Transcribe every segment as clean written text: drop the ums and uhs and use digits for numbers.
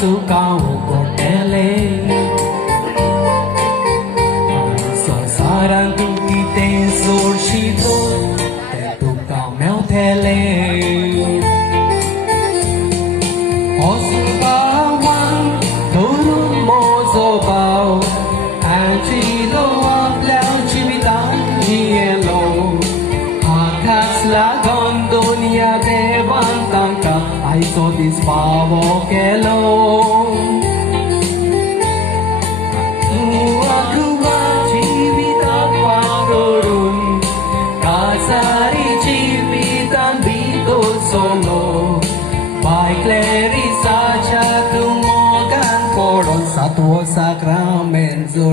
tu cao có tele so sarang tu ki ten sol shito tu cao mel tele osu bawan turun mo so bao anti lo up lao chimitan hielo akas la gondonia devan tangka I saw this pavo kelo Uakuwa chivitan parorun Kasari chivitan bito solo By Clarissa chatumogan poron Satwa Sacramento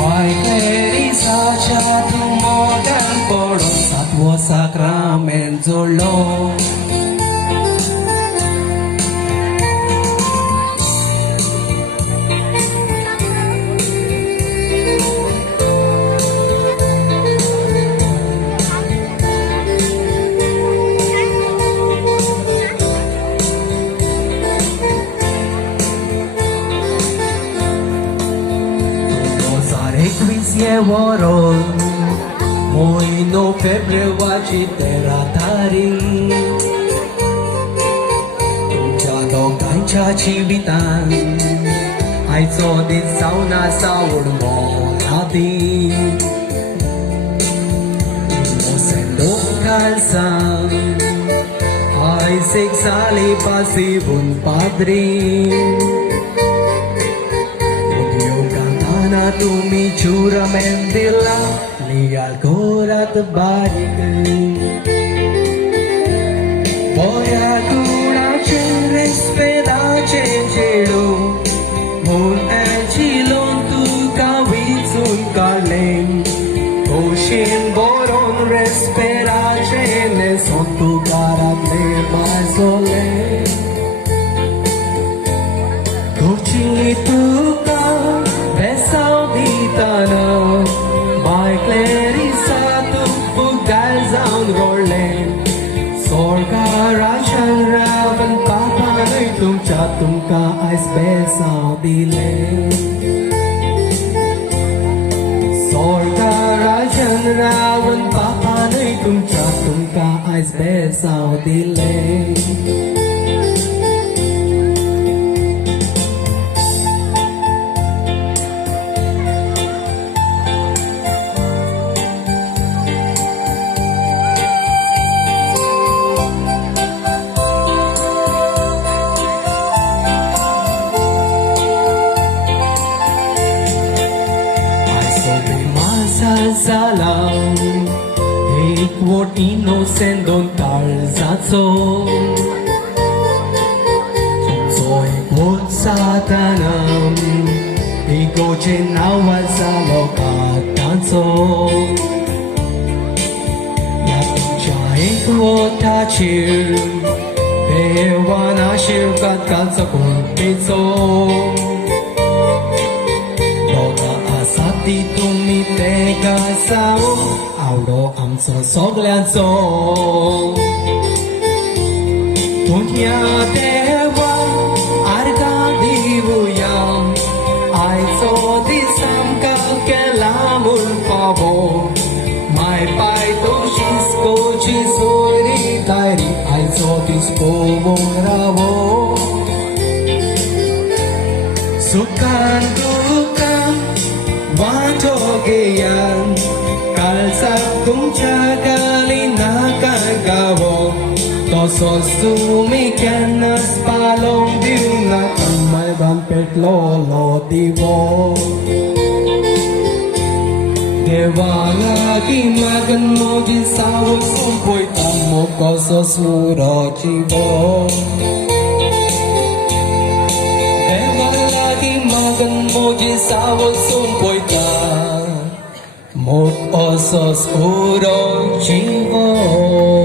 By Clarissa chatumogan poron Satwa Sacramento Warol Moi no febre wachi terra tari Cha do kancha chibitan I saw this sauna saur mo ati Mo sendo kalsan I sexali pasibun padrin na tumi chura mendila lial korat barik boya kura cheres peda chechelo mon anchilon tu kawitsun kalem oshin boron respera chene son tu karat me mazole Torchili tu By Clarissa tu pugal sound rolling Sorga Rajan Ravan Papa Nay tum chatum ka ice besa dile Sorga Rajan Ravan Papa Nay tum chatum ka ice besa dile Salam Ek vårt innocent don kalsat så ek vårt satanam Ego chenawa sa lokatan so Yatin ek vårt tachir Dewa na shirkat kalsa kumpitso Asati tumi tega sao Auro am so soglian so Tunya dewa arga divuyam I saw this samka kelamul pavo My pai to shisko chisori tairi I saw this povong ravo Sukan dukan Watogeyan Kalsak tung chagali nakagawo Tosos sumikianas palong diunga May bampet lolo divo Dewa lagi magan mo gisawo sumpoy tamo kosos muro chivo Magan mo gisawo sumpoy ka Một osos urong chivo